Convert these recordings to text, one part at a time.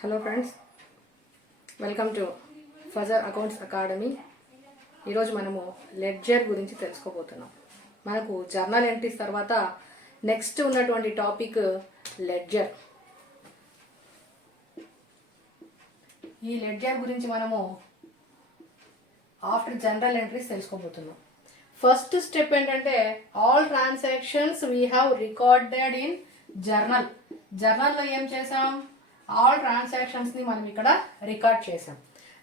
Hello friends, welcome to Fazar accounts academy. ఈరోజు మనము ledger గురించి తెలుసుకోబోతున్నాం. మనకు జర్నల్ ఎంట్రీస్ తర్వాత నెక్స్ట్ ఉన్నటువంటి టాపిక్ లెడ్జర్. ఈ లెడ్జర్ గురించి మనము ఆఫ్టర్ జనరల్ ఎంట్రీస్ తెలుసుకోబోతున్నాం. ఫస్ట్ స్టెప్ ఏంటంటే all transactions we have recorded in journal. జర్నల్లో ఏం చేసాం? ఆల్ ట్రాన్సాక్షన్స్ని మనం ఇక్కడ రికార్డ్ చేసాం.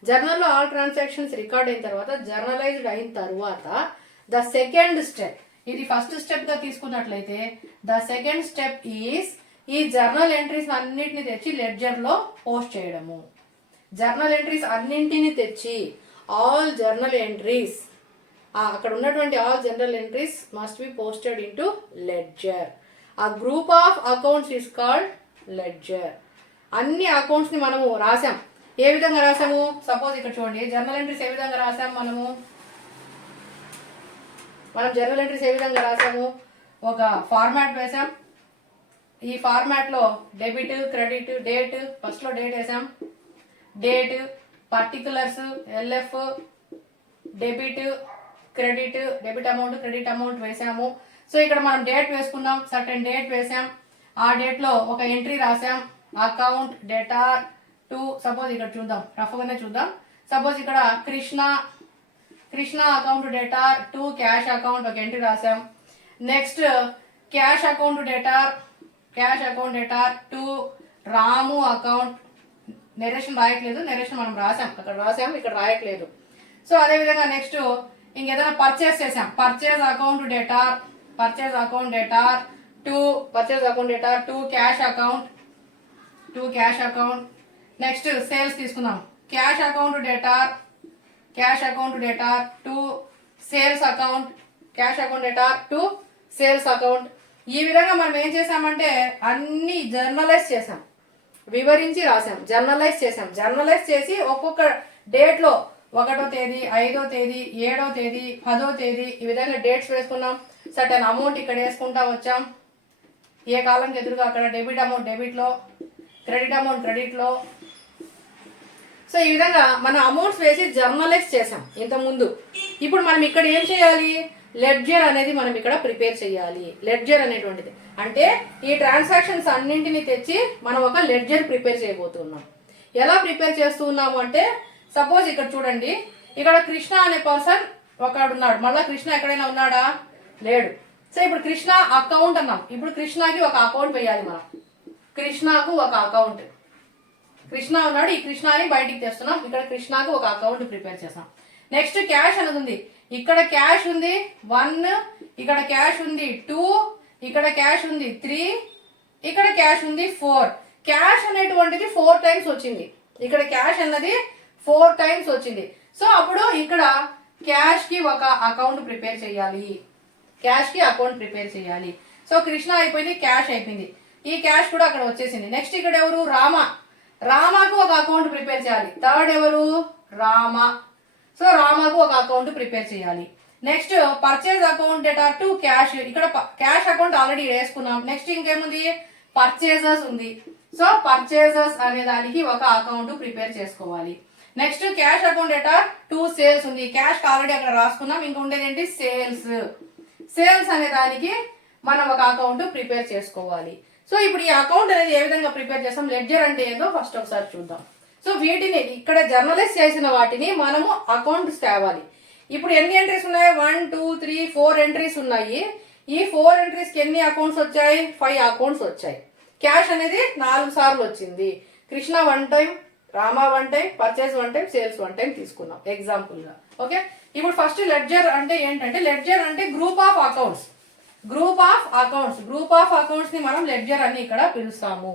జర్నల్లో ఆల్ ట్రాన్సాక్షన్స్ రికార్డ్ అయిన తర్వాత, జర్నలైజ్డ్ అయిన తర్వాత ద సెకండ్ స్టెప్, ఇది ఫస్ట్ స్టెప్గా తీసుకున్నట్లయితే ద సెకండ్ స్టెప్ ఈజ్ ఈ జర్నల్ ఎంట్రీస్ అన్నింటిని తెచ్చి లెడ్జర్లో పోస్ట్ చేయడము. జర్నల్ ఎంట్రీస్ అన్నింటిని తెచ్చి ఆల్ జర్నల్ ఎంట్రీస్, అక్కడ ఉన్నటువంటి all journal entries must be posted into ledger. ఆ group of accounts is called ledger. అన్ని అకౌంట్స్ని మనము రాసాం. ఏ విధంగా రాసాము? సపోజ్ ఇక్కడ చూడండి, జర్నల్ ఎంట్రీస్ ఏ విధంగా రాసాం? మనం జర్నల్ ఎంట్రీస్ ఏ విధంగా రాసాము? ఒక ఫార్మాట్ వేసాం. ఈ ఫార్మాట్లో డెబిట్, క్రెడిట్, డేట్, ఫస్ట్లో డేట్ వేసాం. Date, particulars, LF, debit, debit amount, credit amount వేసాము. సో ఇక్కడ మనం డేట్ వేసుకున్నాం, సర్టెన్ డేట్ వేసాం. ఆ డేట్లో ఒక ఎంట్రీ రాసాం, అకౌంట్ డేటార్ టు, సపోజ్ ఇక్కడ చూద్దాం, రఫ్గానే చూద్దాం. సపోజ్ ఇక్కడ Krishna account debtor to cash account ఒక ఎంట్రీ రాసాం. Next cash account debtor to Ramu account. Narration రాయట్లేదు, నెరేషన్ మనం రాసాం, అక్కడ రాసాం, ఇక్కడ రాయట్లేదు. సో అదేవిధంగా నెక్స్ట్ ఇంకేదైనా పర్చేస్ చేసాం, purchase account debtor to cash account. Next sales తీసుకుందాం, cash account debtor to sales account. ఈ విధంగా మనం ఏం చేసామంటే అన్ని జర్నలైజ్ చేసాం, వివరించి రాసాం, జర్నలైజ్ చేసి ఒక్కొక్క డేట్లో 1వ తేదీ, 5వ తేదీ, 7వ తేదీ, 10వ తేదీ ఈ విధంగా డేట్స్ వేసుకున్నాం. సర్టెన్ అమౌంట్ ఇక్కడ వేసుకుంటా వచ్చాం. ఏ కాలంకి ఎదురుగా అక్కడ డెబిట్ అమౌంట్ డెబిట్లో, క్రెడిట్ అమౌంట్ క్రెడిట్లో. సో ఈ విధంగా మన అమౌంట్స్ వేసి జర్నలైజ్ చేసాం ఇంతకుముందు. ఇప్పుడు మనం ఇక్కడ ఏం చేయాలి? లెడ్జర్ అనేది మనం ఇక్కడ ప్రిపేర్ చేయాలి. లెడ్జర్ అనేటువంటిది అంటే ఈ ట్రాన్సాక్షన్స్ అన్నింటినీ తెచ్చి మనం ఒక లెడ్జర్ ప్రిపేర్ చేయబోతున్నాం. ఎలా ప్రిపేర్ చేస్తూ ఉన్నాము అంటే, సపోజ్ ఇక్కడ చూడండి, ఇక్కడ కృష్ణ అనే పర్సన్ ఒకడున్నాడు. మళ్ళీ కృష్ణ ఎక్కడైనా ఉన్నాడా? లేడు. సో ఇప్పుడు కృష్ణ అకౌంట్ అన్నాం. ఇప్పుడు కృష్ణకి ఒక అకౌంట్ వేయాలి మనం. కృష్ణకు ఒక అకౌంట్, కృష్ణ ఉన్నాడు, ఈ కృష్ణని బయటికి తెస్తున్నాం. ఇక్కడ కృష్ణకు ఒక అకౌంట్ ప్రిపేర్ చేస్తాం. నెక్స్ట్ క్యాష్ అనేది ఉంది. ఇక్కడ క్యాష్ ఉంది 1, ఇక్కడ క్యాష్ ఉంది 2, ఇక్కడ క్యాష్ ఉంది 3, ఇక్కడ క్యాష్ ఉంది 4. క్యాష్ అనేటువంటిది 4 టైమ్స్ వచ్చింది. ఇక్కడ క్యాష్ అన్నది 4 టైమ్స్ వచ్చింది. సో అప్పుడు ఇక్కడ క్యాష్ కి ఒక అకౌంట్ ప్రిపేర్ చేయాలి. సో కృష్ణ అయిపోయింది, క్యాష్ అయిపోయింది. ఈ క్యాష్ కూడా అక్కడ వచ్చేసింది. నెక్స్ట్ ఇక్కడ ఎవరు? రామాకు ఒక అకౌంట్ ప్రిపేర్ చేయాలి. థర్డ్ ఎవరు? రామ. సో రామాకు ఒక అకౌంట్ ప్రిపేర్ చేయాలి. Next purchase account debtor to cash. ఇక్కడ క్యాష్ అకౌంట్ ఆల్రెడీ వేసుకున్నాం. నెక్స్ట్ ఇంకేముంది? పర్చేజర్స్ ఉంది. సో పర్చేజర్స్ అనే దానికి ఒక అకౌంట్ ప్రిపేర్ చేసుకోవాలి. Next cash account debtor to sales ఉంది. క్యాష్ ఆల్రెడీ అక్కడ రాసుకున్నాం. ఇంకా ఉండేది ఏంటి? సేల్స్ అనే దానికి మనం ఒక అకౌంట్ ప్రిపేర్ చేసుకోవాలి. సో ఇప్పుడు ఈ అకౌంట్ అనేది ఏ విధంగా ప్రిపేర్ చేస్తాం? లెడ్జర్ అంటే ఏదో ఫస్ట్ ఒకసారి చూద్దాం. సో వీటిని ఇక్కడ జర్నలైజ్ చేసిన వాటిని మనము అకౌంట్స్ తేవాలి. ఇప్పుడు ఎన్ని ఎంట్రీస్ ఉన్నాయి? 1, 2, 3, 4 ఎంట్రీస్ ఉన్నాయి. ఈ 4 ఎంట్రీస్కి ఎన్ని అకౌంట్స్ వచ్చాయి? 5 అకౌంట్స్ వచ్చాయి. క్యాష్ అనేది 4 సార్లు వచ్చింది. Krishna 1 time, Rama 1 time, purchase 1 time, sales 1 time తీసుకున్నాం ఎగ్జాంపుల్గా. ఓకే, ఇప్పుడు ఫస్ట్ లెడ్జర్ అంటే ఏంటంటే, లెడ్జర్ అంటే గ్రూప్ ఆఫ్ అకౌంట్స్ ని మనం లెడ్జర్ అని ఇక్కడ పిలుస్తాము.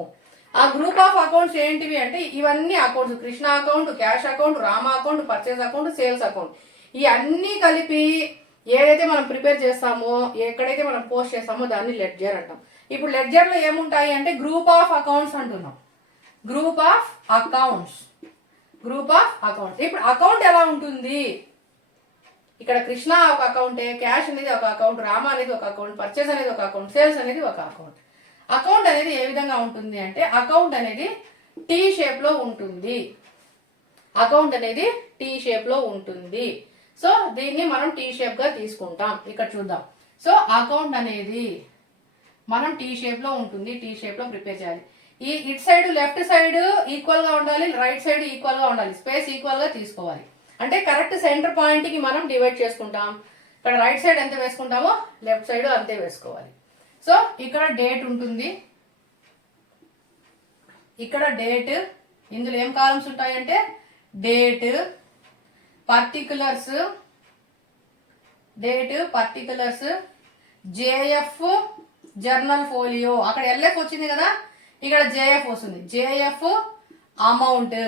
ఆ గ్రూప్ ఆఫ్ అకౌంట్స్ ఏంటివి అంటే ఇవన్నీ accounts, Krishna account, cash account, Rama account, purchase account, sales account, ఈ అన్ని కలిపి ఏదైతే మనం ప్రిపేర్ చేస్తామో, ఎక్కడైతే మనం పోస్ట్ చేస్తామో దాన్ని లెడ్జర్ అంటాం. ఇప్పుడు లెడ్జర్లో ఏముంటాయి అంటే గ్రూప్ ఆఫ్ అకౌంట్స్ అంటున్నాం. Group of accounts. ఇప్పుడు అకౌంట్ ఎలా ఉంటుంది? ఇక్కడ కృష్ణ ఒక అకౌంటే, క్యాష్ అనేది ఒక అకౌంట్, రామ అనేది ఒక అకౌంట్, పర్చేస్ అనేది ఒక అకౌంట్, సేల్స్ అనేది ఒక అకౌంట్. అకౌంట్ అనేది ఏ విధంగా ఉంటుంది అంటే, అకౌంట్ అనేది టీ షేప్లో ఉంటుంది. అకౌంట్ అనేది టీ షేప్లో ఉంటుంది. సో దీన్ని మనం టీ షేప్గా తీసుకుంటాం. ఇక్కడ చూద్దాం. సో అకౌంట్ అనేది మనం టీ షేప్లో ఉంటుంది. టీ షేప్లో ప్రిపేర్ చేయాలి. ఈ ఇటు సైడ్ లెఫ్ట్ సైడ్ ఈక్వల్గా ఉండాలి, రైట్ సైడ్ ఈక్వల్గా ఉండాలి, స్పేస్ ఈక్వల్గా తీసుకోవాలి. అంటే కరెక్ట్ సెంటర్ పాయింట్కి మనం డివైడ్ చేసుకుంటాం. ఇక్కడ రైట్ సైడ్ ఎంత వేసుకుంటామో లెఫ్ట్ సైడ్ అంతే వేసుకోవాలి. సో ఇక్కడ డేట్ ఉంటుంది, ఇక్కడ డేట్, ఇందులో ఏం కాలమ్స్ ఉంటాయంటే date, particulars, JF, journal folio. అక్కడ ఎల్ఎఫ్ వచ్చింది కదా, ఇక్కడ జేఎఫ్ వస్తుంది. జేఎఫ్ అమౌంట్,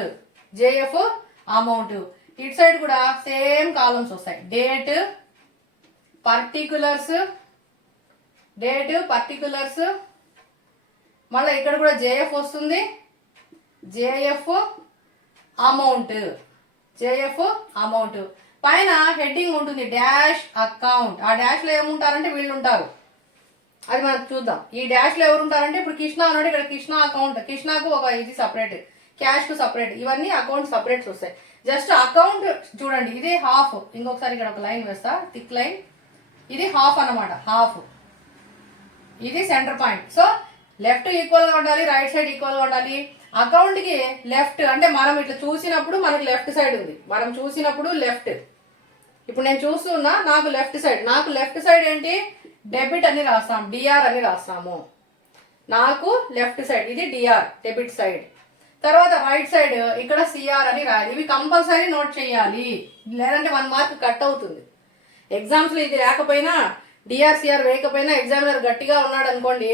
ఇటు సైడ్ కూడా సేమ్ కాలమ్స్ వస్తాయి. డేట్, పర్టికులర్స్, మళ్ళీ ఇక్కడ కూడా జేఎఫ్ వస్తుంది. జేఎఫ్ అమౌంట్, పైన హెడ్డింగ్ ఉంటుంది డాష్ అకౌంట్. ఆ డాష్ లో ఏముంటారంటే వీళ్ళు ఉంటారు, అది మనం చూద్దాం. ఈ డాష్ లో ఎవరు ఉంటారంటే ఇప్పుడు కృష్ణ అన్నాడు, ఇక్కడ కృష్ణ అకౌంట్, కృష్ణకు ఒక ఇది సపరేట్, క్యాష్ కు సపరేట్, ఇవన్నీ అకౌంట్ సపరేట్స్ వస్తాయి. జస్ట్ అకౌంట్ చూడండి, ఇది హాఫ్. ఇంకొకసారి ఇక్కడ ఒక లైన్ వేస్తా, థిక్ లైన్, ఇది హాఫ్ అన్నమాట, హాఫ్. ఇది centre point. So left equal గా ఉండాలి, రైట్ సైడ్ ఈక్వల్ గా ఉండాలి. అకౌంట్ కి లెఫ్ట్ అంటే మనం ఇట్లా చూసినప్పుడు మనకు లెఫ్ట్ సైడ్ ఉంది, మనం చూసినప్పుడు లెఫ్ట్. ఇప్పుడు నేను చూస్తున్నా, నాకు లెఫ్ట్ సైడ్ ఏంటి, డెబిట్ అని రాస్తాం, డిఆర్ అని రాస్తాము. నాకు లెఫ్ట్ సైడ్ ఇది డిఆర్, డెబిట్ సైడ్. తర్వాత రైట్ సైడ్ ఇక్కడ సిఆర్ అని రాయాలి. ఇవి కంపల్సరీ నోట్ చేయాలి, లేదంటే 1 మార్క్ కట్ అవుతుంది. ఎగ్జామ్స్ లో ఇది లేకపోయినా, డిఆర్ సిఆర్ వేయకపోయినా, ఎగ్జామినర్ గట్టిగా ఉన్నాడు అనుకోండి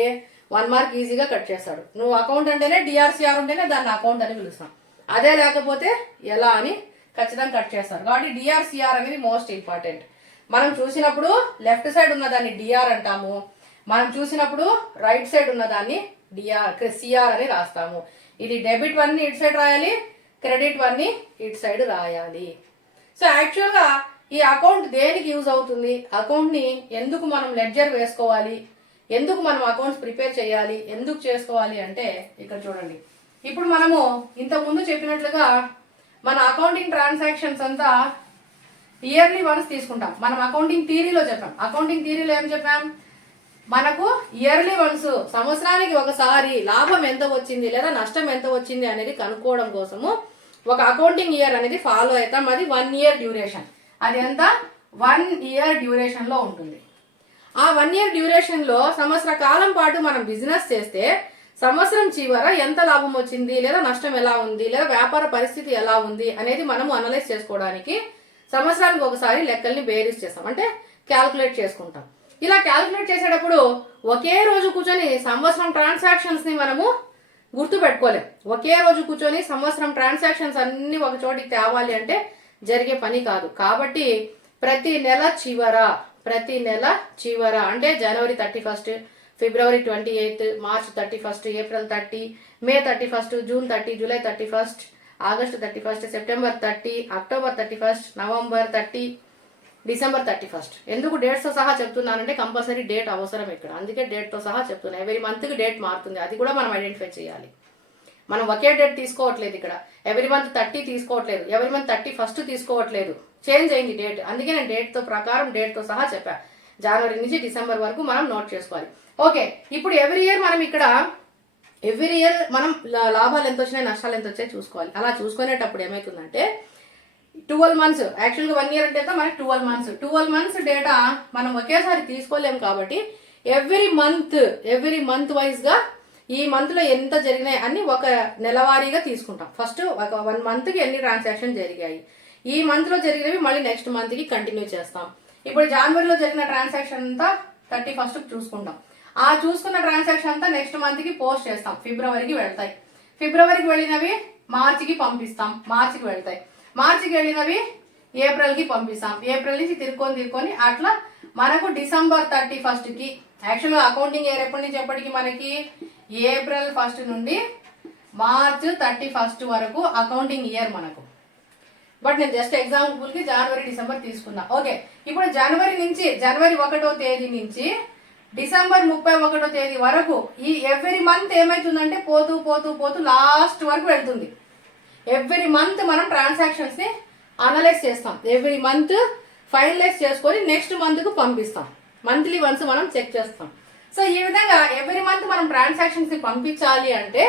1 మార్క్ ఈజీగా కట్ చేస్తాడు. నువ్వు అకౌంట్ అంటేనే డిఆర్సిఆర్ ఉంటేనే దాన్ని అకౌంట్ అని పిలుస్తాం. అదే లేకపోతే ఎలా అని ఖచ్చితంగా కట్ చేస్తారు. కాబట్టి డిఆర్సిఆర్ అనేది మోస్ట్ ఇంపార్టెంట్. మనం చూసినప్పుడు లెఫ్ట్ సైడ్ ఉన్న దాన్ని డిఆర్ అంటాము, మనం చూసినప్పుడు రైట్ సైడ్ ఉన్న దాన్ని సిఆర్ అని రాస్తాము. ఇది డెబిట్ 1 ఇటు సైడ్ రాయాలి, క్రెడిట్ 1 ఇటు సైడ్ రాయాలి. సో యాక్చువల్గా ఈ అకౌంట్ దేనికి యూజ్ అవుతుంది, అకౌంట్ని ఎందుకు మనం లెడ్జర్ వేసుకోవాలి, ఎందుకు మనం అకౌంట్స్ ప్రిపేర్ చేయాలి, ఎందుకు చేసుకోవాలి అంటే ఇక్కడ చూడండి. ఇప్పుడు మనము ఇంతకుముందు చెప్పినట్లుగా మన అకౌంటింగ్ ట్రాన్సాక్షన్స్ అంతా ఇయర్లీ వన్స్ తీసుకుంటాం. మనం అకౌంటింగ్ థియరీలో చెప్పాం. అకౌంటింగ్ థియరీలో ఏం చెప్పాం, మనకు ఇయర్లీ వన్స్, సంవత్సరానికి ఒకసారి లాభం ఎంత వచ్చింది లేదా నష్టం ఎంత వచ్చింది అనేది కనుక్కోవడం కోసము ఒక అకౌంటింగ్ ఇయర్ అనేది ఫాలో అవుతాం. అది 1 ఇయర్ డ్యూరేషన్. అది ఎంత, 1 ఇయర్ డ్యూరేషన్లో ఉంటుంది. ఆ 1 ఇయర్ డ్యూరేషన్లో సంవత్సర కాలం పాటు మనం బిజినెస్ చేస్తే సంవత్సరం చివర ఎంత లాభం వచ్చింది లేదా నష్టం ఎలా ఉంది లేదా వ్యాపార పరిస్థితి ఎలా ఉంది అనేది మనము అనలైజ్ చేసుకోవడానికి సంవత్సరానికి ఒకసారి లెక్కల్ని బేరీస్ చేస్తాం, అంటే క్యాల్కులేట్ చేసుకుంటాం. ఇలా క్యాల్కులేట్ చేసేటప్పుడు ఒకే రోజు కూర్చొని సంవత్సరం ట్రాన్సాక్షన్స్ ని మనము గుర్తు పెట్టుకోలేం. ఒకే రోజు కూర్చొని సంవత్సరం ట్రాన్సాక్షన్స్ అన్ని ఒక చోటికి తేవాలి అంటే జరిగే పని కాదు. కాబట్టి ప్రతి నెల చివర అంటే జనవరి 31, ఫిబ్రవరి 28, మార్చ్ 31, ఏప్రిల్ 30, మే 31, June 30, July 31, August 31, September 30, October 31, November 30, December 31. ఎందుకు డేట్స్తో సహా చెప్తున్నానంటే కంపల్సరీ డేట్ అవసరం ఇక్కడ, అందుకే డేట్తో సహా చెప్తున్నా. ఎవరీ మంత్కి డేట్ మారుతుంది, అది కూడా మనం ఐడెంటిఫై చేయాలి. మనం ఒకే డేట్ తీసుకోవట్లేదు ఇక్కడ, ఎవరీ మంత్ 30 తీసుకోవట్లేదు, ఎవరీ మంత్ 31 తీసుకోవట్లేదు, చేంజ్ అయింది డేట్. అందుకే నేను డేట్తో ప్రకారం డేట్తో సహా చెప్పా. జనవరి నుంచి డిసెంబర్ వరకు మనం నోట్ చేసుకోవాలి. ఓకే, ఇప్పుడు ఎవ్రీ ఇయర్ మనం లాభాలు ఎంత వచ్చినాయి నష్టాలు ఎంత వచ్చాయి చూసుకోవాలి. అలా చూసుకునేటప్పుడు ఏమవుతుందంటే 12 మంత్స్, యాక్చువల్గా 1 ఇయర్ అంటే మనకి 12 మంత్స్ డేటా మనం ఒకేసారి తీసుకోలేము. కాబట్టి ఎవ్రీ మంత్ వైజ్గా ఈ మంత్లో ఎంత జరిగినాయి అన్ని ఒక నెలవారీగా తీసుకుంటాం. ఫస్ట్ ఒక 1 మంత్కి ఎన్ని ట్రాన్సాక్షన్ జరిగాయి, ఈ మంత్లో జరిగినవి మళ్ళీ నెక్స్ట్ మంత్కి కంటిన్యూ చేస్తాం. ఇప్పుడు జనవరిలో జరిగిన ట్రాన్సాక్షన్ అంతా 31కి చూసుకుంటాం. ఆ చూసుకున్న ట్రాన్సాక్షన్ అంతా నెక్స్ట్ మంత్కి పోస్ట్ చేస్తాం, ఫిబ్రవరికి వెళ్తాయి. ఫిబ్రవరికి వెళ్ళినవి మార్చికి పంపిస్తాం, మార్చికి వెళ్తాయి. మార్చికి వెళ్ళినవి ఏప్రిల్కి పంపిస్తాం, ఏప్రిల్ నుంచి తిరుక్కొని అట్లా మనకు డిసెంబర్ 31కి, యాక్చువల్గా అకౌంటింగ్ ఇయర్ ఎప్పటి నుంచి ఎప్పటికి మనకి ఏప్రిల్ 1 నుండి మార్చ్ 31 వరకు అకౌంటింగ్ ఇయర్ మనకు. బట్ నేను జస్ట్ ఎగ్జాంపుల్కి జనవరి డిసెంబర్ తీసుకున్నా. ఓకే, ఇప్పుడు జనవరి 1వ తేదీ నుంచి డిసెంబర్ 31వ తేదీ వరకు ఈ ఎవ్రీ మంత్ ఏమైతుందంటే పోతూ పోతూ పోతూ లాస్ట్ వరకు వెళ్తుంది. ఎవ్రీ మంత్ మనం ట్రాన్సాక్షన్స్ ని అనలైజ్ చేస్తాం. ఎవ్రీ మంత్ ఫైనలైజ్ చేసుకొని నెక్స్ట్ మంత్కు పంపిస్తాం. మంత్లీ వన్స్ మనం చెక్ చేస్తాం. సో ఈ విధంగా ఎవ్రీ మంత్ మనం ట్రాన్సాక్షన్స్ ని పంపించాలి అంటే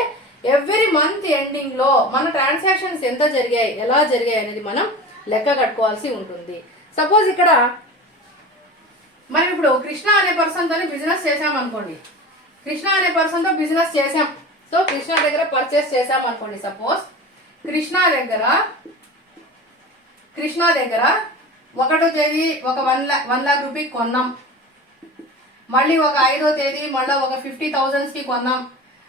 ఎవ్రీ మంత్ ఎండింగ్ లో మన ట్రాన్సాక్షన్స్ ఎంత జరిగాయి, ఎలా జరిగాయి అనేది మనం లెక్క కట్టుకోవాల్సి ఉంటుంది. సపోజ్ ఇక్కడ మనం ఇప్పుడు కృష్ణ అనే పర్సన్ తోని బిజినెస్ చేసాం అనుకోండి. కృష్ణ అనే పర్సన్ తో బిజినెస్ చేసాం. సో కృష్ణ దగ్గర పర్చేస్ చేసాం అనుకోండి. సపోజ్ కృష్ణ దగ్గర 1వ తేదీ ఒక 1 lakh రూపీ కొన్నాం. మళ్ళీ ఒక 5వ తేదీ మళ్ళీ ఒక 50,000 కి కొన్నాం.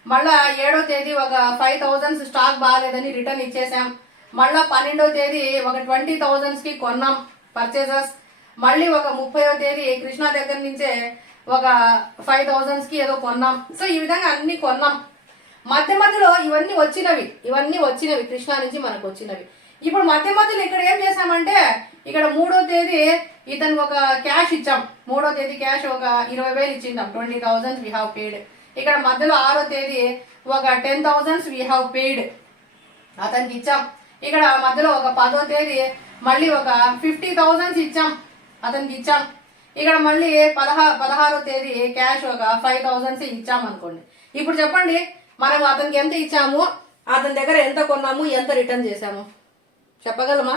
మళ్ళా 7వ తేదీ ఒక 5,000 స్టాక్ బాగాలేదని రిటర్న్ ఇచ్చేసాం. మళ్ళా 12వ తేదీ ఒక 20,000 కి కొన్నాం పర్చేసెస్. మళ్ళీ ఒక 30వ తేదీ కృష్ణ దగ్గర నుంచే ఒక 5,000 కి ఏదో కొన్నాం. సో ఈ విధంగా అన్ని కొన్నాం. మధ్య మధ్యలో ఇవన్నీ వచ్చినవి కృష్ణ నుంచి మనకు వచ్చినవి. ఇప్పుడు మధ్య మధ్యలో ఇక్కడ ఏం చేసామంటే ఇక్కడ 3వ తేదీ ఇతనికి ఒక క్యాష్ ఇచ్చాం. 3వ తేదీ క్యాష్ ఒక 20,000 ఇచ్చిందాం. 20,000 వీ హ్యావ్ పెయిడ్. ఇక్కడ మధ్యలో 6వ తేదీ ఒక 10,000 వీ హ్యావ్ పెయిడ్ అతనికి ఇచ్చాం. ఇక్కడ మధ్యలో ఒక 10వ తేదీ మళ్ళీ ఒక 50,000 ఇచ్చాం అతనికి ఇచ్చాం. ఇక్కడ మళ్ళీ 16వ తేదీ క్యాష్ ఒక 5,000 ఇచ్చాం అనుకోండి. ఇప్పుడు చెప్పండి మనం అతనికి ఎంత ఇచ్చాము, అతని దగ్గర ఎంత కొన్నాము, ఎంత రిటర్న్ చేసాము చెప్పగలమా?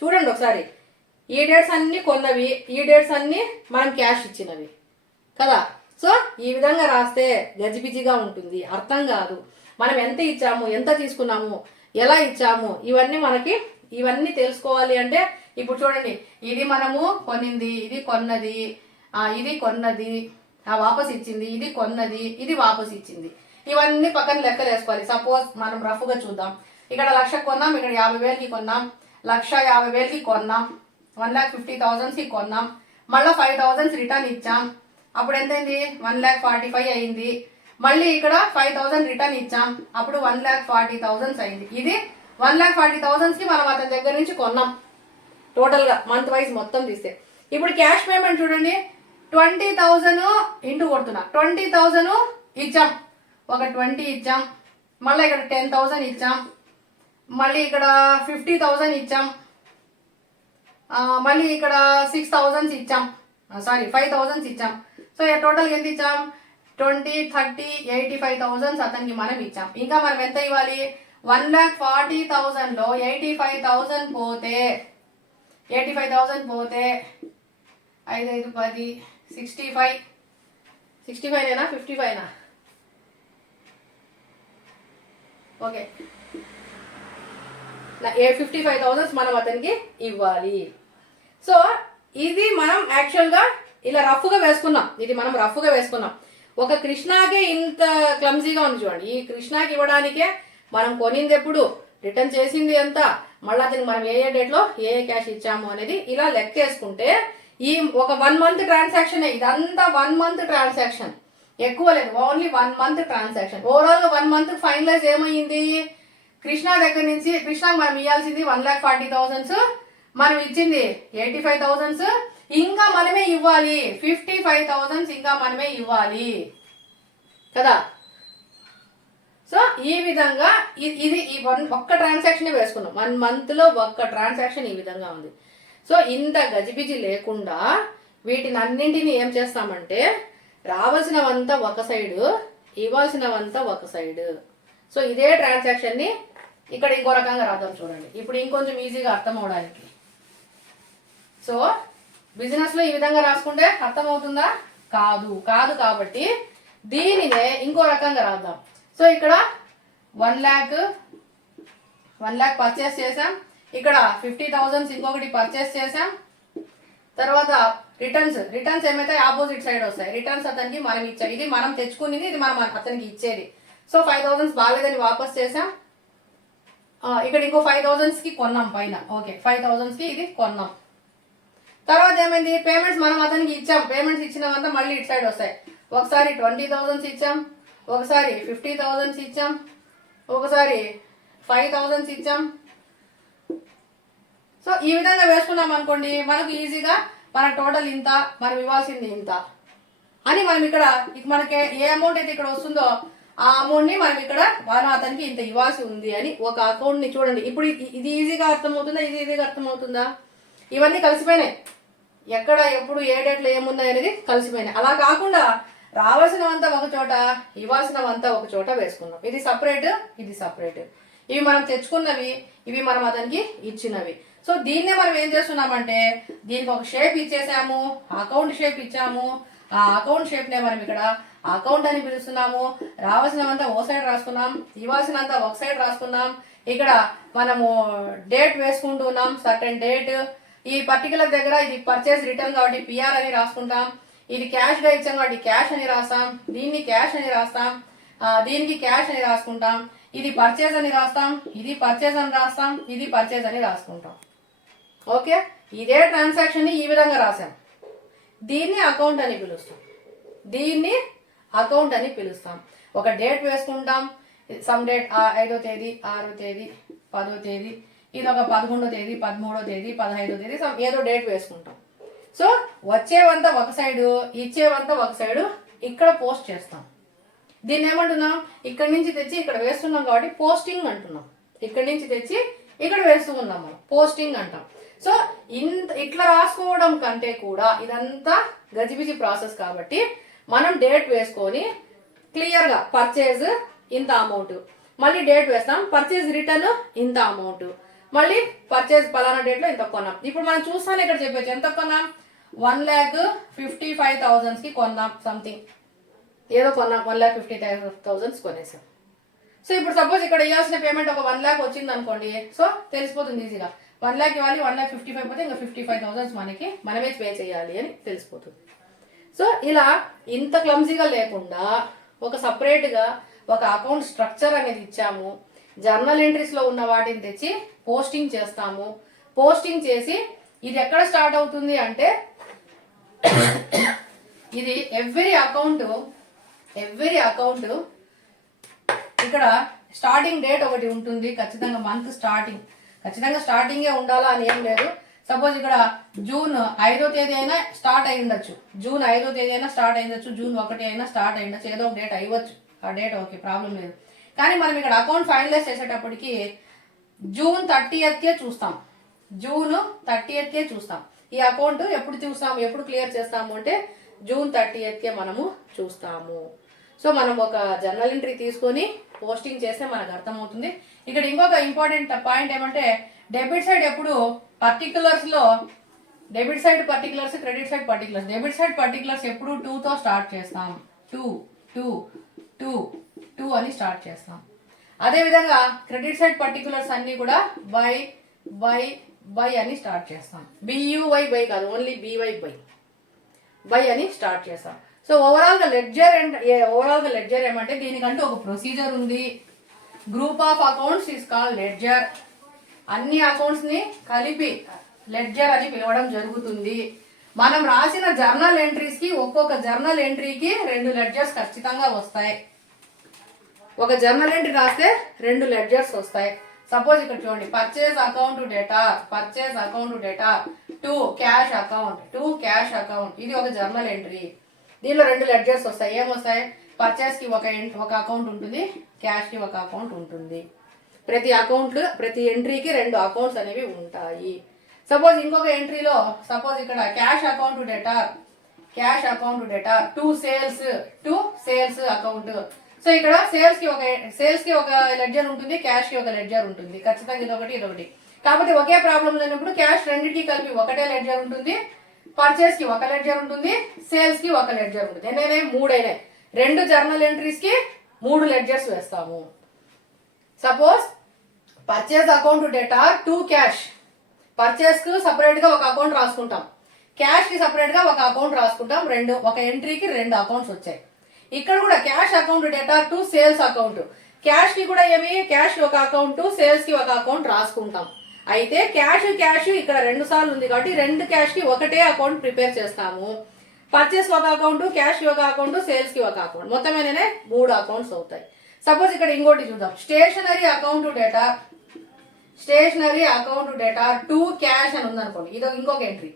చూడండి ఒకసారి. ఈ డేట్స్ అన్ని కొన్నవి, ఈ డేట్స్ అన్ని మనం క్యాష్ ఇచ్చినవి కదా. సో ఈ విధంగా రాస్తే గజిబిజిగా ఉంటుంది, అర్థం కాదు. మనం ఎంత ఇచ్చాము, ఎంత తీసుకున్నాము, ఎలా ఇచ్చాము, ఇవన్నీ తెలుసుకోవాలి అంటే ఇప్పుడు చూడండి. ఇది మనము కొనింది, ఇది కొన్నది, ఇది కొన్నది వాపస్ ఇచ్చింది, ఇది కొన్నది, ఇది వాపస్ ఇచ్చింది. ఇవన్నీ పక్కన లెక్కలు వేసుకోవాలి. సపోజ్ మనం రఫ్గా చూద్దాం. ఇక్కడ 1,00,000 కొన్నాం, ఇక్కడ 50,000కి కొన్నాం, 1,50,000కి కొన్నాం, 1,50,000కి కొన్నాం, మళ్ళీ 5,000 రిటర్న్ ఇచ్చాం. అప్పుడు ఎంతైంది? 1,45,000 అయింది. మళ్ళీ ఇక్కడ 5,000 రిటర్న్ ఇచ్చాం. అప్పుడు 1,40,000 అయింది. ఇది 1,40,000కి మనం అతని దగ్గర నుంచి కొన్నాం టోటల్గా మంత్ వైజ్ మొత్తం తీస్తే. ఇప్పుడు క్యాష్ పేమెంట్ చూడండి. 20,000 ఇంటూ కొడుతున్నా. 20,000 ఇచ్చాం, ఒక 20 ఇచ్చాం. మళ్ళీ ఇక్కడ 10,000 ఇచ్చాం. మళ్ళీ ఇక్కడ 50,000 ఇచ్చాం. మళ్ళీ ఇక్కడ 6,000 ఇచ్చాం. 5,000 ఇచ్చాం. సో టోటల్ ఎంత ఇచ్చాం? 20, 30, 85,000 అతనికి మనం ఇచ్చాం. ఇంకా మనం ఎంత ఇవ్వాలి? 1,40,000లో 85,000 పోతే 5, 5, 10, 65నేనా 55నా? ఓకే, 55,000 మనం అతనికి ఇవ్వాలి. సో ఇది మనం యాక్చువల్గా ఇలా రఫ్గా వేసుకున్నాం. ఒక కృష్ణాకే ఇంత క్లమ్జీగా ఉంది చూడండి. ఈ కృష్ణాకి ఇవ్వడానికే మనం కొనింది ఎప్పుడు, రిటర్న్ చేసింది ఎంత, మళ్ళీ అతనికి మనం ఏ డేట్లో ఏ క్యాష్ ఇచ్చాము అనేది ఇలా లెక్క వేసుకుంటే ఈ ఒక 1 month ట్రాన్సాక్షన్. ఇదంతా 1 month ట్రాన్సాక్షన్, ఎక్కువ లేదు, ఓన్లీ 1 month ట్రాన్సాక్షన్. ఓవరాల్గా 1 month ఫైనలైజ్ ఏమైంది? కృష్ణ దగ్గర నుంచి కృష్ణకు మనం ఇవ్వాల్సింది 1,40,000, మనం ఇచ్చింది 85,000, ఇంకా మనమే ఇవ్వాలి 55,000 ఇంకా మనమే ఇవ్వాలి కదా. సో ఈ విధంగా ఇది ఒక్క ట్రాన్సాక్షన్ వేసుకున్నాం. 1 monthలో ఒక్క ట్రాన్సాక్షన్ ఈ విధంగా ఉంది. సో ఇంత గజిబిజి లేకుండా వీటిని అన్నింటినీ ఏం చేస్తామంటే రావాల్సినవంతా ఒక సైడు, ఇవ్వాల్సినవంతా ఒక సైడు. సో ఇదే ట్రాన్సాక్షన్ని ఇక్కడ ఇంకో రకంగా రాద్దాం చూడండి. ఇప్పుడు ఇంకొంచెం ఈజీగా అర్థం అవడానికి. సో బిజినెస్లో ఈ విధంగా రాసుకుంటే అర్థమవుతుందా? కాదు కాబట్టి దీనినే ఇంకో రకంగా రాద్దాం. సో ఇక్కడ 1 lakh పర్చేస్ చేసాం. ఇక్కడ 50,000 ఇంకొకటి పర్చేస్ చేసాం. తర్వాత రిటర్న్స్ ఏమైతే ఆపోజిట్ సైడ్ వస్తాయి. రిటర్న్స్ అతనికి మనం ఇచ్చాం. ఇది మనం తెచ్చుకునేది, ఇది మనం అతనికి ఇచ్చేది. సో 5,000 బాగాలేదని వాపస్ చేసాం. ఇక్కడ ఇంకో 5,000కి కొన్నాం పైన. ఓకే, 5,000కి ఇది కొన్నాం. తర్వాత ఏమైంది? పేమెంట్స్ మనం అతనికి ఇచ్చాం. పేమెంట్స్ ఇచ్చినవంతా మళ్ళీ ఇటు సైడ్ వస్తాయి. ఒకసారి 20,000 ఇచ్చాం, ఒకసారి 50,000 ఇచ్చాం, ఒకసారి 5,000 ఇచ్చాం. సో ఈ విధంగా వేసుకున్నాం అనుకోండి, మనకు ఈజీగా మన టోటల్ ఇంత, మనం ఇవ్వాల్సింది ఇంత, అని మనం ఇక్కడ మనకి ఏ అమౌంట్ అయితే ఇక్కడ వస్తుందో ఆ అమౌంట్ ని మనం ఇక్కడ మనం అతనికి ఇంత ఇవ్వాల్సి ఉంది అని ఒక అకౌంట్ ని చూడండి. ఇప్పుడు ఇది ఈజీగా అర్థమవుతుందా? ఇది ఈజీగా అర్థమవుతుందా? ఇవన్నీ కలిసిపోయినాయి. ఎక్కడ ఎప్పుడు ఏ డేట్లో ఏమున్నాయి అనేది కలిసిపోయినాయి. అలా కాకుండా రావాల్సినవంతా ఒక చోట, ఇవ్వాల్సినవంతా ఒక చోట వేసుకున్నాం. ఇది సపరేట్, ఇది సపరేట్. ఇవి మనం తెచ్చుకున్నవి, ఇవి మనం అతనికి ఇచ్చినవి. సో దీన్నే మనం ఏం చేస్తున్నామంటే దీనికి ఒక షేప్ ఇచ్చేసాము, అకౌంట్ షేప్ ఇచ్చాము. ఆ అకౌంట్ షేప్ నే మనం ఇక్కడ అకౌంట్ అని పిలుస్తున్నాము. రావాల్సినంత ఓ సైడ్ రాసుకున్నాం, ఇవ్వాల్సినంత ఒక సైడ్ రాసుకున్నాం. ఇక్కడ మనము డేట్ వేసుకుంటున్నాం, సర్టెన్ డేట్. ఈ పర్టికులర్ దగ్గర ఇది పర్చేస్ రిటర్న్ కాబట్టి పిఆర్ అని రాసుకుంటాం. ఇది క్యాష్ గా ఇచ్చాం కాబట్టి క్యాష్ అని రాస్తాం. దీన్ని క్యాష్ అని రాస్తాం, దీనికి క్యాష్ అని రాసుకుంటాం. ఇది పర్చేస్ అని రాస్తాం, ఇది పర్చేస్ అని రాస్తాం, ఇది పర్చేస్ అని రాసుకుంటాం. ఓకే, ఇదే ట్రాన్సాక్షన్ ని ఈ విధంగా రాసాం. దీన్ని అకౌంట్ అని పిలుస్తాం, దీన్ని అకౌంట్ అని పిలుస్తాం. ఒక డేట్ వేసుకుంటాం, సమ్ డేట్ 5వ తేదీ, 6వ తేదీ, 10వ తేదీ, ఇది ఒక 11వ తేదీ, 13వ తేదీ, 15వ తేదీ, ఏదో డేట్ వేసుకుంటాం. సో వచ్చేవంతా ఒక సైడు, ఇచ్చేవంతా ఒక సైడు ఇక్కడ పోస్ట్ చేస్తాం. దీన్ని ఏమంటున్నాం? ఇక్కడి నుంచి తెచ్చి ఇక్కడ వేస్తున్నాం కాబట్టి పోస్టింగ్ అంటున్నాం. ఇక్కడి నుంచి తెచ్చి ఇక్కడ వేస్తూ ఉన్నాం, మనం పోస్టింగ్ అంటాం. సో ఇట్లా రాసుకోవడం కంటే కూడా ఇదంతా గజిబిజి ప్రాసెస్ కాబట్టి మనం డేట్ వేసుకొని క్లియర్ గా పర్చేజ్ ఇంత అమౌంట్, మళ్ళీ డేట్ వేస్తాం, పర్చేజ్ రిటర్న్ ఇంత అమౌంట్, మళ్ళీ పర్చేజ్ పలానా డేట్ లో ఇంత కొన్నాం. ఇప్పుడు మనం చూస్తాను ఇక్కడ చెప్పచ్చు ఎంత కొన్నాం, 1,55,000 కి కొన్నాం, సంథింగ్ ఏదో కొన్నాం, 1,50,000 కొనేసాం. సో ఇప్పుడు సపోజ్ ఇక్కడ ఇవ్వాల్సిన పేమెంట్ ఒక 1 lakh వచ్చింది అనుకోండి. సో తెలిసిపోతుంది ఈజీగా 1 lakh ఇవ్వాలి, 1,55,000 పోతే ఇంకా 55,000 మనమే పే చేయాలి అని తెలిసిపోతుంది. సో ఇలా ఇంత క్లమ్జీగా లేకుండా ఒక సపరేట్ గా ఒక అకౌంట్ స్ట్రక్చర్ అనేది ఇచ్చాము. జర్నల్ ఎంట్రీస్ లో ఉన్న వాటిని తెచ్చి పోస్టింగ్ చేస్తాము. పోస్టింగ్ చేసి ఇది ఎక్కడ స్టార్ట్ అవుతుంది అంటే ఇది ఎవ్రీ అకౌంట్ ఇక్కడ స్టార్టింగ్ డేట్ ఒకటి ఉంటుంది, ఖచ్చితంగా మంత్ స్టార్టింగ్, ఖచ్చితంగా స్టార్టింగే ఉండాలా అని ఏం లేదు. సపోజ్ ఇక్కడ జూన్ 5వ తేదీ అయినా స్టార్ట్ అయి ఉండొచ్చు, జూన్ 5వ తేదీ అయినా స్టార్ట్ అయ్యిండొచ్చు, జూన్ 1 అయినా స్టార్ట్ అయి ఉండొచ్చు, ఏదో ఒక డేట్ అయ్యవచ్చు. ఆ డేట్ ఓకే, ప్రాబ్లం లేదు. కానీ మనం ఇక్కడ అకౌంట్ ఫైనలైజ్ చేసేటప్పటికి జూన్ 30th చూస్తాం, జూన్ 30th చూస్తాం. ఈ అకౌంట్ ఎప్పుడు చూస్తాము, ఎప్పుడు క్లియర్ చేస్తాము అంటే జూన్ 30th మనము చూస్తాము. సో మనం ఒక జర్నల్ ఎంట్రీ తీసుకొని పోస్టింగ్ చేస్తే మనకు అర్థమవుతుంది. ఇక్కడ ఇంకొక ఇంపార్టెంట్ పాయింట్ ఏమంటే డెబిట్ సైడ్ ఎప్పుడు పర్టికులర్స్ లో, debit side particulars, credit side particulars. Debit side particulars ఎప్పుడు 2తో స్టార్ట్ చేస్తాం, 2 అని స్టార్ట్ చేస్తాం. అదే విధంగా క్రెడిట్ సైడ్ పర్టికులర్స్ అన్ని కూడా బై అని స్టార్ట్ చేస్తాం. BUY కాదు, ఓన్లీ BY బై అని స్టార్ట్ చేస్తాం. సో ఓవరాల్ గా లెడ్జర్ ఏమంటే దీనికంటూ ఒక ప్రొసీజర్ ఉంది. Group of accounts is called ledger. అన్ని అకౌంట్స్ ని కలిపి లెడ్జర్ అని పిలవడం జరుగుతుంది. మనం రాసిన జర్నల్ ఎంట్రీస్ కి ఒక్కొక్క జర్నల్ ఎంట్రీకి 2 లెడ్జర్స్ ఖచ్చితంగా వస్తాయి. ఒక జర్నల్ ఎంట్రీ రాస్తే 2 లెడ్జర్స్ వస్తాయి. సపోజ్ ఇక్కడ చూడండి, purchase account data to cash account, ఇది ఒక జర్నల్ ఎంట్రీ. దీనిలో 2 లెడ్జర్స్ వస్తాయి. ఏమొస్తాయి? పర్చేస్ కి ఒక అకౌంట్ ఉంటుంది, క్యాష్ కి ఒక అకౌంట్ ఉంటుంది. ప్రతి ఎంట్రీకి 2 అకౌంట్స్ అనేవి ఉంటాయి. సపోజ్ ఇంకొక ఎంట్రీలో సపోజ్ ఇక్కడ cash account data to sales account. So ఇక్కడ సేల్స్ కి ఒక లెడ్జర్ ఉంటుంది, క్యాష్ కి ఒక లెడ్జర్ ఉంటుంది. ఖచ్చితంగా ఇదొకటి. కాకపోతే ఒకే ప్రాబ్లం లేనప్పుడు క్యాష్ రెండింటికి కలిపి ఒకటే లెడ్జర్ ఉంటుంది, పర్చేస్ కి ఒక లెడ్జర్ ఉంటుంది, సేల్స్ కి ఒక లెడ్జర్ ఉంటుంది. ఎన్నైనా 3 అయినాయి. 2 జర్నల్ ఎంట్రీస్ కి 3 లెడ్జర్స్ వేస్తాము. Suppose purchase account data to cash, purchase కు సపరేట్ గా ఒక అకౌంట్ రాసుకుంటాం, క్యాష్ కి సపరేట్ గా ఒక అకౌంట్ రాసుకుంటాం. ఒక ఎంట్రీకి 2 అకౌంట్స్ వచ్చాయి. ఇక్కడ కూడా cash account data to sales account, cash కి కూడా క్యాష్ ఒక అకౌంట్, సేల్స్ కి ఒక అకౌంట్ రాసుకుంటాం. అయితే క్యాష్ ఇక్కడ 2 సార్లు ఉంది కాబట్టి 2 క్యాష్ కి ఒకటే అకౌంట్ ప్రిపేర్ చేస్తాము. పర్చేస్ ఒక అకౌంట్, క్యాష్ కి ఒక అకౌంట్, సేల్స్ కి ఒక అకౌంట్, మొత్తమేనే 3 అకౌంట్స్ అవుతాయి. సపోజ్ ఇక్కడ ఇంకోటి చూద్దాం, stationery account data to cash అని ఉందనుకోండి, ఇది ఇంకొక entry.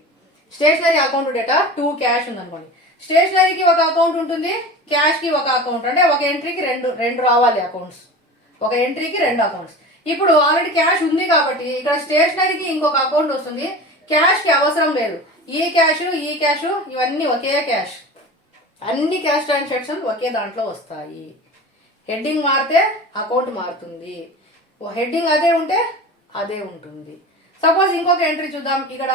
Stationery account data to cash ఉందనుకోండి. స్టేషనరీకి ఒక అకౌంట్ ఉంటుంది, క్యాష్కి ఒక అకౌంట్. అంటే ఒక ఎంట్రీకి రెండు రెండు రావాలి అకౌంట్స్, ఒక ఎంట్రీకి రెండు అకౌంట్స్. ఇప్పుడు ఆల్రెడీ క్యాష్ ఉంది కాబట్టి ఇక్కడ స్టేషనరీకి ఇంకొక అకౌంట్ వస్తుంది, క్యాష్కి అవసరం లేదు. ఈ క్యాష్ ఇవన్నీ ఒకే క్యాష్, అన్ని క్యాష్ ట్రాన్సాక్షన్ ఒకే దాంట్లో వస్తాయి. హెడ్డింగ్ మారితే అకౌంట్ మారుతుంది, హెడ్డింగ్ అదే ఉంటే అదే ఉంటుంది. సపోజ్ ఇంకొక ఎంట్రీ చూద్దాం. ఇక్కడ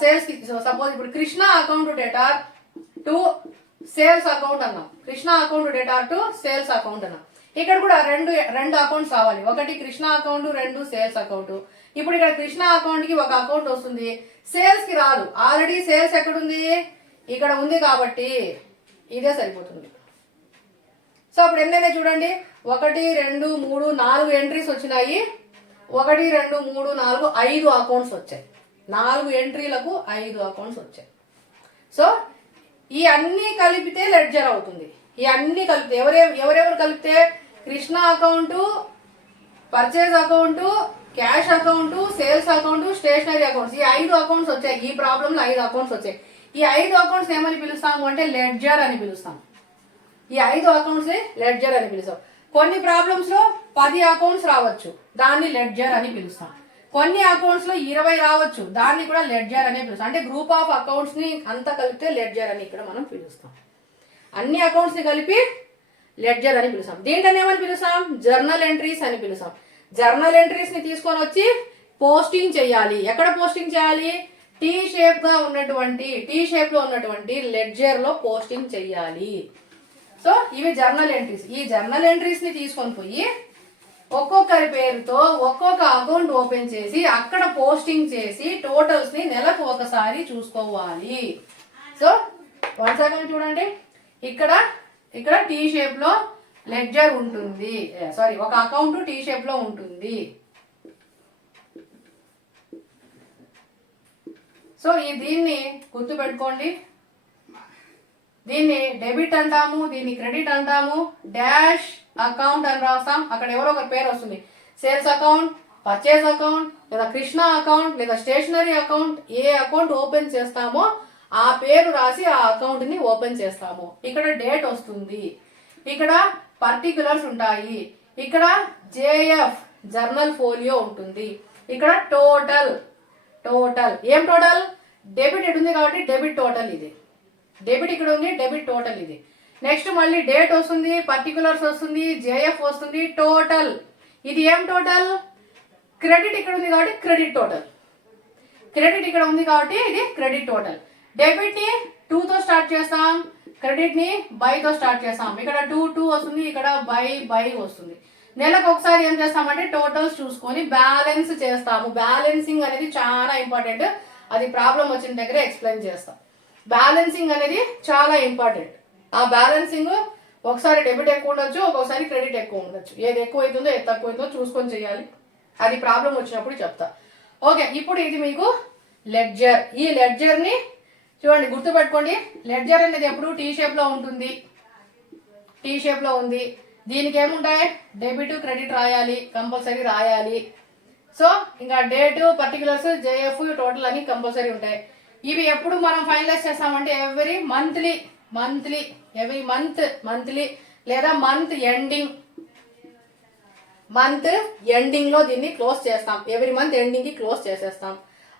సేల్స్కి సపోజ్ ఇప్పుడు Krishna account debtor to sales account అన్నాం, Krishna account debtor to sales account అన్నాం. ఇక్కడ కూడా రెండు అకౌంట్స్ కావాలి, ఒకటి కృష్ణ అకౌంట్, రెండు సేల్స్ అకౌంట్. ఇప్పుడు ఇక్కడ కృష్ణ అకౌంట్ కి ఒక అకౌంట్ వస్తుంది, సేల్స్ కి రాదు. ఆల్రెడీ సేల్స్ ఎక్కడుంది, ఇక్కడ ఉంది కాబట్టి ఇదే సరిపోతుంది. సో అప్పుడు ఎన్నైనా చూడండి, 1 2 3 4 ఎంట్రీస్ వచ్చినాయి. 1 2 3 4 5 అకౌంట్స్ వచ్చాయి. 4 ఎంట్రీలకు 5 అకౌంట్స్ వచ్చాయి. సో ఈ అన్ని కలిపితే లెడ్జర్ అవుతుంది. ఈ అన్ని కలిపితే ఎవరెవరు కలిపితే Krishna account, purchase account, cash account, sales account, stationery accounts, ఈ 5 అకౌంట్స్ వచ్చాయి. ఈ ప్రాబ్లంలో 5 అకౌంట్స్ వచ్చాయి. ఈ 5 అకౌంట్స్ ఏమని పిలుస్తాము అంటే లెడ్జర్ అని పిలుస్తాం. ఈ 5 అకౌంట్స్ లెడ్జర్ అని పిలుస్తాం. కొన్ని ప్రాబ్లమ్స్ లో 10 అకౌంట్స్ రావచ్చు, దాన్ని లెడ్జర్ అని పిలుస్తాం. కొన్ని అకౌంట్స్ లో 20 రావచ్చు, దాన్ని కూడా లెడ్జర్ అనే పిలుస్తాం. అంటే గ్రూప్ ఆఫ్ అకౌంట్స్ ని అంతా కలిపితే లెడ్జర్ అని ఇక్కడ మనం పిలుస్తాం. అన్ని అకౌంట్స్ ని కలిపి లెడ్జర్ అని పిలుస్తాం. దీంట్లో ఏమని పిలుస్తాం, జర్నల్ ఎంట్రీస్ అని పిలుస్తాం. జర్నల్ ఎంట్రీస్ ని తీసుకొని వచ్చి పోస్టింగ్ చేయాలి. ఎక్కడ పోస్టింగ్ చేయాలి, టీ షేప్ లో ఉన్నటువంటి లెడ్జర్ లో పోస్టింగ్ చేయాలి. సో ఇవి జర్నల్ ఎంట్రీస్. ఈ జర్నల్ ఎంట్రీస్ ని తీసుకొని పోయి ఒక్కొక్కరి పేరుతో ఒక్కొక్క అకౌంట్ ఓపెన్ చేసి అక్కడ పోస్టింగ్ చేసి టోటల్స్ ని నెలకు ఒకసారి చూసుకోవాలి. సో వన్స్ అకౌంట్ చూడండి, ఇక్కడ టీ షేప్ లో లెడ్జర్ ఉంటుంది, సారీ ఒక అకౌంట్ టీ షేప్ లో ఉంటుంది. సో దీన్ని గుర్తు పెట్టుకోండి. దీన్ని డెబిట్ అంటాము, దీన్ని క్రెడిట్ అంటాము. డాష్ అకౌంట్ అని రాస్తాం, అక్కడ ఎవరో ఒక పేరు వస్తుంది. సేల్స్ అకౌంట్, పర్చేజ్ అకౌంట్, లేదా కృష్ణ అకౌంట్, లేదా స్టేషనరీ అకౌంట్. ఏ అకౌంట్ ఓపెన్ చేస్తామో ఆ పేరు రాసి ఆ అకౌంట్ ని ఓపెన్ చేస్తాము. ఇక్కడ డేట్ వస్తుంది, ఇక్కడ పర్టిక్యులర్స్ ఉంటాయి, ఇక్కడ జేఎఫ్ జర్నల్ ఫోలియో ఉంటుంది, ఇక్కడ టోటల్ ఏం టోటల్, డెబిట్ ఇటు ఉంది కాబట్టి డెబిట్ టోటల్ ఇది, డెబిట్ ఇక్కడ ఉంది, డెబిట్ టోటల్ ఇది. నెక్స్ట్ మళ్ళీ డేట్ వస్తుంది, పర్టికులర్స్ వస్తుంది, జేఎఫ్ వస్తుంది, టోటల్. ఇది ఏం టోటల్, క్రెడిట్ ఇక్కడ ఉంది కాబట్టి క్రెడిట్ టోటల్, క్రెడిట్ ఇక్కడ ఉంది కాబట్టి ఇది క్రెడిట్ టోటల్. డెబిట్ ని 2 తో స్టార్ట్ చేస్తాం, క్రెడిట్ ని బై తో స్టార్ట్ చేస్తాం. ఇక్కడ 2 వస్తుంది, ఇక్కడ బై వస్తుంది. నెలకు ఒకసారి ఏం చేస్తామంటే టోటల్స్ చూసుకొని బ్యాలెన్స్ చేస్తాము. బ్యాలెన్సింగ్ అనేది చాలా ఇంపార్టెంట్, అది ప్రాబ్లం వచ్చిన దగ్గర ఎక్స్ప్లెయిన్ చేస్తాం. బ్యాలెన్సింగ్ అనేది చాలా ఇంపార్టెంట్. ఆ బ్యాలెన్సింగ్ ఒకసారి డెబిట్ ఎక్కువ ఉండొచ్చు, ఒక్కొక్కసారి క్రెడిట్ ఎక్కువ ఉండొచ్చు. ఏది ఎక్కువ అవుతుందో ఏది తక్కువ అవుతుందో చూసుకొని చేయాలి, అది ప్రాబ్లం వచ్చినప్పుడు చెప్తా. ఓకే, ఇప్పుడు ఇది మీకు లెడ్జర్. ఈ లెడ్జర్ ని చూడండి, గుర్తుపెట్టుకోండి. లెడ్జర్ అనేది ఎప్పుడు టీ షేప్ లో ఉంటుంది, టీ షేప్ లో ఉంది. దీనికి ఏముంటాయి, డెబిట్ క్రెడిట్ రాయాలి, కంపల్సరీ రాయాలి. సో ఇంకా డేట్, పర్టికులర్స్, జేఎఫ్, టోటల్ అని కంపల్సరీ ఉంటాయి. ఇవి ఎప్పుడు మనం ఫైనలైజ్ చేస్తామంటే ఎవ్రీ మంత్లీ లేదా మంత్ ఎండింగ్ లో దీన్ని క్లోజ్ చేస్తాం. ఎవ్రీ మంత్ ఎండింగ్ కి క్లోజ్ చేసేస్తాం.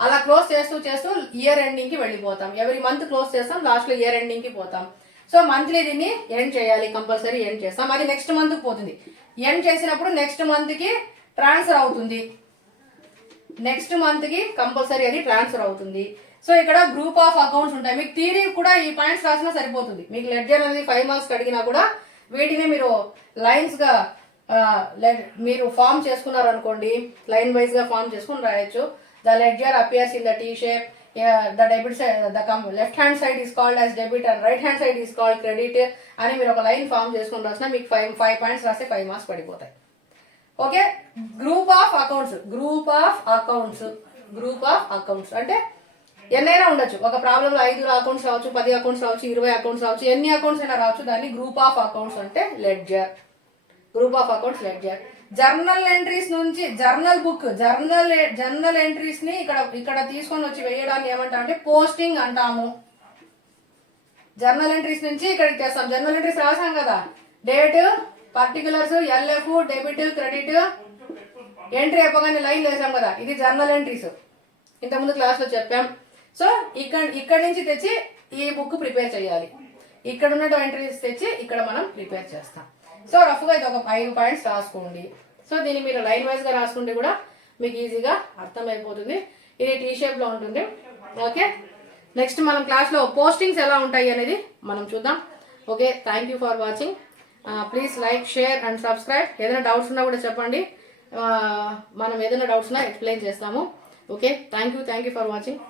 అలా క్లోజ్ చేస్తూ ఇయర్ ఎండింగ్ కి వెళ్ళిపోతాం. ఎవ్రీ మంత్ క్లోజ్ చేస్తాం, లాస్ట్ లో ఇయర్ ఎండింగ్ కి పోతాం. సో మంత్లీ దీన్ని ఎండ్ చేయాలి, కంపల్సరీ ఎండ్ చేస్తాం. అది నెక్స్ట్ మంత్ పోతుంది. ఎండ్ చేసినప్పుడు నెక్స్ట్ మంత్ కి ట్రాన్స్ఫర్ అవుతుంది, నెక్స్ట్ మంత్ కి కంపల్సరీ అది ట్రాన్స్ఫర్ అవుతుంది. సో ఇక్కడ గ్రూప్ ఆఫ్ అకౌంట్స్ ఉంటాయి. మీకు థియరీ కూడా ఈ పాయింట్స్ రాసినా సరిపోతుంది. మీకు లెడ్జర్ అనేది 5 మార్క్స్ అడిగినా కూడా వీటిని మీరు లైన్స్ గా మీరు ఫామ్ చేసుకున్నారు అనుకోండి, లైన్ వైజ్ గా ఫామ్ చేసుకుని రాయొచ్చు. The ledger appears in the T shape. The debit side, the left hand side is called as debit and right hand side is called credit. అని మీరు ఒక లైన్ ఫామ్ చేసుకుని రాసినా మీకు 5 పాయింట్స్ రాస్తే 5 మార్క్స్ పడిపోతాయి. ఓకే, గ్రూప్ ఆఫ్ అకౌంట్స్ అంటే ఎన్నైనా ఉండొచ్చు. ఒక ప్రాబ్లంలో 5 అకౌంట్స్ రావచ్చు, 10 అకౌంట్స్ రావచ్చు, 20 అకౌంట్స్ రావచ్చు, ఎన్ని అకౌంట్స్ అయినా రావచ్చు. దాన్ని గ్రూప్ ఆఫ్ అకౌంట్స్ అంటే ledger. Group of accounts ledger. Journal entries నుంచి జర్నల్ ఎంట్రీస్ ని ఇక్కడ తీసుకొని వచ్చి వేయడాన్ని ఏమంటాం అంటే పోస్టింగ్ అంటాము. జర్నల్ ఎంట్రీస్ నుంచి ఇక్కడికి తెస్తాం. జర్నల్ ఎంట్రీస్ రాసాం కదా, date, particulars, LF, debit, credit, entry అయిపోగానే లైన్ వేసాం కదా, ఇది జర్నల్ ఎంట్రీస్. ఇంతకుముందు క్లాస్లో చెప్పాం. సో ఇక్కడ నుంచి తెచ్చి ఈ బుక్ ప్రిపేర్ చేయాలి. ఇక్కడ ఉన్న ఎంట్రీస్ తెచ్చి ఇక్కడ మనం ప్రిపేర్ చేస్తాం. సో రఫ్గా ఇది ఒక 5 పాయింట్స్ రాసుకోండి. సో దీన్ని మీరు లైన్ వైజ్గా రాసుకుంటే కూడా మీకు ఈజీగా అర్థమైపోతుంది. ఇది టీ షేప్లో ఉంటుంది. ఓకే, నెక్స్ట్ మనం క్లాస్లో పోస్టింగ్స్ ఎలా ఉంటాయి అనేది మనం చూద్దాం. Okay, thank you for watching. Please like, share and subscribe. ఏదైనా డౌట్స్ ఉన్నా కూడా చెప్పండి, మనం ఏదైనా డౌట్స్ ఉన్నా ఎక్స్ప్లెయిన్ చేస్తాము. Okay, thank you for watching.